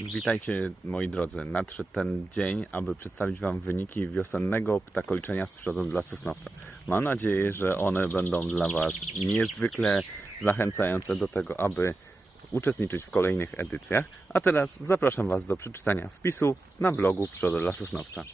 Witajcie moi drodzy, nadszedł ten dzień, aby przedstawić Wam wyniki wiosennego ptakoliczenia z przodu dla sosnowca. Mam nadzieję, że one będą dla Was niezwykle zachęcające do tego, aby uczestniczyć w kolejnych edycjach. A teraz zapraszam Was do przeczytania wpisu na blogu Przodu dla Sosnowca.